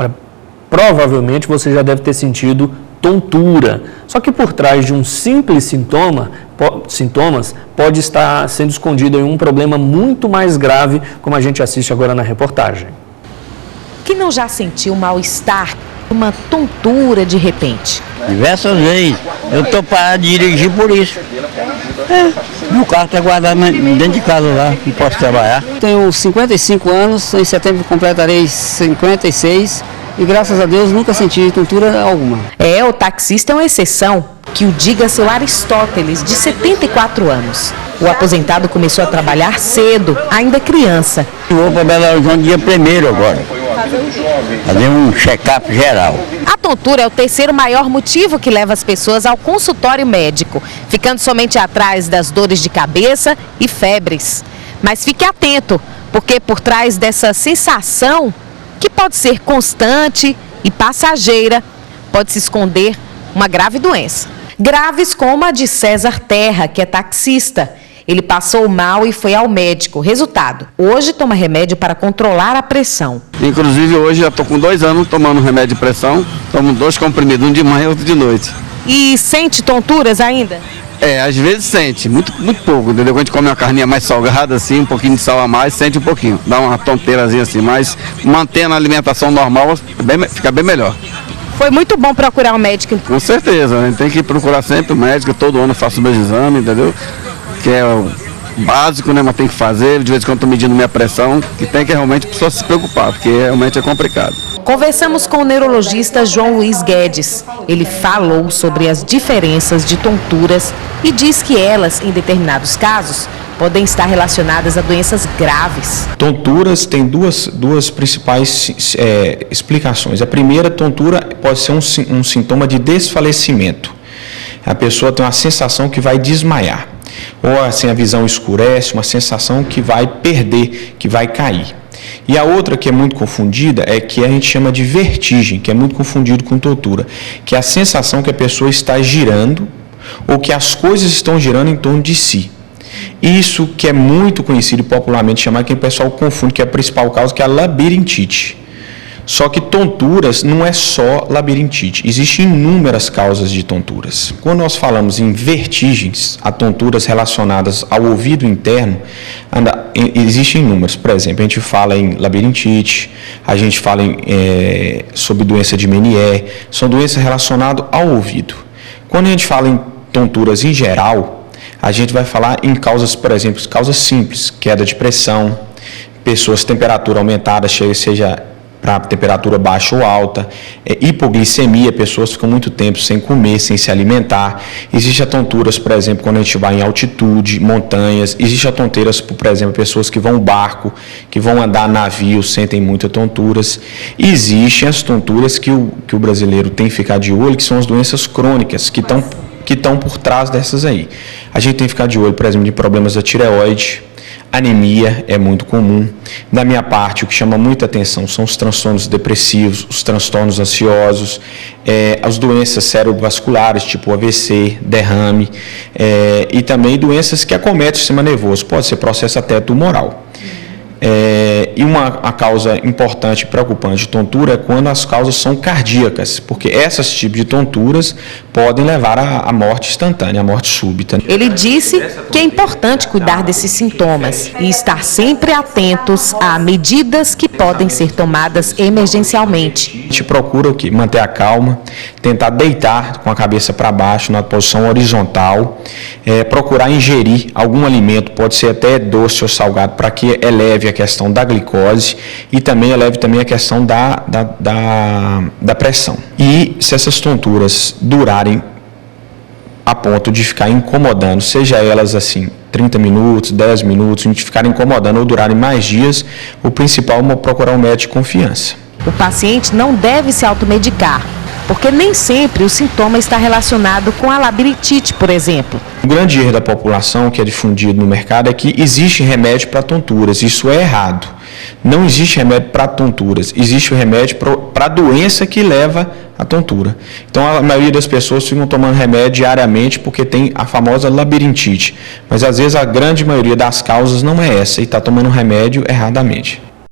Olha, provavelmente você já deve ter sentido tontura, só que por trás de um simples sintomas pode estar sendo escondido em um problema muito mais grave, como a gente assiste agora na reportagem. Quem não já sentiu mal-estar, uma tontura de repente? Diversas vezes. Eu estou parado de dirigir por isso. Meu carro está guardado dentro de casa lá, não posso trabalhar. Tenho 55 anos, em setembro completarei 56 e graças a Deus nunca senti tontura alguma. O taxista é uma exceção, que o diga seu Aristóteles, de 74 anos. O aposentado começou a trabalhar cedo, ainda criança. Eu vou para Belo Horizonte dia 1º agora. Fazer um check-up geral. A tontura é o terceiro maior motivo que leva as pessoas ao consultório médico, ficando somente atrás das dores de cabeça e febres. Mas fique atento, porque por trás dessa sensação, que pode ser constante e passageira, pode se esconder uma grave doença. Graves como a de César Terra, que é taxista. Ele passou mal e foi ao médico. Resultado, hoje toma remédio para controlar a pressão. Inclusive hoje já estou com 2 anos tomando remédio de pressão, tomo 2 comprimidos, um de manhã e outro de noite. E sente tonturas ainda? Às vezes sente, muito pouco, entendeu? Quando a gente come uma carninha mais salgada assim, um pouquinho de sal a mais, sente um pouquinho, dá uma tonteirazinha assim, mas mantendo a alimentação normal, fica bem melhor. Foi muito bom procurar um médico. Com certeza, a gente tem que procurar sempre o médico, todo ano eu faço meus exames, entendeu? Que é o básico, né, mas tem que fazer, de vez em quando estou medindo minha pressão, que tem que realmente a pessoa se preocupar, porque realmente é complicado. Conversamos com o neurologista João Luiz Guedes. Ele falou sobre as diferenças de tonturas e diz que elas, em determinados casos, podem estar relacionadas a doenças graves. Tonturas têm duas principais explicações. A primeira, tontura pode ser um sintoma de desfalecimento. A pessoa tem uma sensação que vai desmaiar. Ou assim a visão escurece, uma sensação que vai perder, que vai cair. E a outra que é muito confundida é que a gente chama de vertigem, que é muito confundido com tontura, que é a sensação que a pessoa está girando ou que as coisas estão girando em torno de si. Isso que é muito conhecido e popularmente chamado, que o pessoal confunde, que é a principal causa, que é a labirintite. Só que tonturas não é só labirintite, existem inúmeras causas de tonturas. Quando nós falamos em vertigens, a tonturas relacionadas ao ouvido interno, existem inúmeras. Por exemplo, a gente fala em labirintite, a gente fala sobre doença de Meniere, são doenças relacionadas ao ouvido. Quando a gente fala em tonturas em geral, a gente vai falar em causas, por exemplo, causas simples, queda de pressão, pessoas temperatura aumentada, seja para temperatura baixa ou alta, hipoglicemia, pessoas ficam muito tempo sem comer, sem se alimentar. Existem tonturas, por exemplo, quando a gente vai em altitude, montanhas. Existem tonturas, por exemplo, pessoas que vão barco, que vão andar navio, sentem muitas tonturas. Existem as tonturas que o brasileiro tem que ficar de olho, que são as doenças crônicas, que estão por trás dessas aí. A gente tem que ficar de olho, por exemplo, de problemas da tireoide. Anemia é muito comum. Da minha parte, o que chama muita atenção são os transtornos depressivos, os transtornos ansiosos, as doenças cerebrovasculares, tipo AVC, derrame, e também doenças que acometem o sistema nervoso, pode ser processo até tumoral. E a causa importante e preocupante de tontura é quando as causas são cardíacas, porque esses tipos de tonturas podem levar à morte instantânea, à morte súbita. Ele disse que é importante cuidar desses sintomas e estar sempre atentos a medidas que podem ser tomadas emergencialmente. A gente procura o quê? Manter a calma, tentar deitar com a cabeça para baixo, na posição horizontal, procurar ingerir algum alimento, pode ser até doce ou salgado, para que eleve a questão da glicose e também eleve também a questão da pressão. E se essas tonturas durarem a ponto de ficar incomodando, seja elas assim 30 minutos, 10 minutos, a gente ficar incomodando ou durarem mais dias, o principal é procurar um médico de confiança. O paciente não deve se automedicar, porque nem sempre o sintoma está relacionado com a labirintite, por exemplo. O grande erro da população que é difundido no mercado é que existe remédio para tonturas. Isso é errado. Não existe remédio para tonturas, existe o remédio para a doença que leva à tontura. Então a maioria das pessoas ficam tomando remédio diariamente porque tem a famosa labirintite. Mas às vezes a grande maioria das causas não é essa e está tomando remédio erradamente.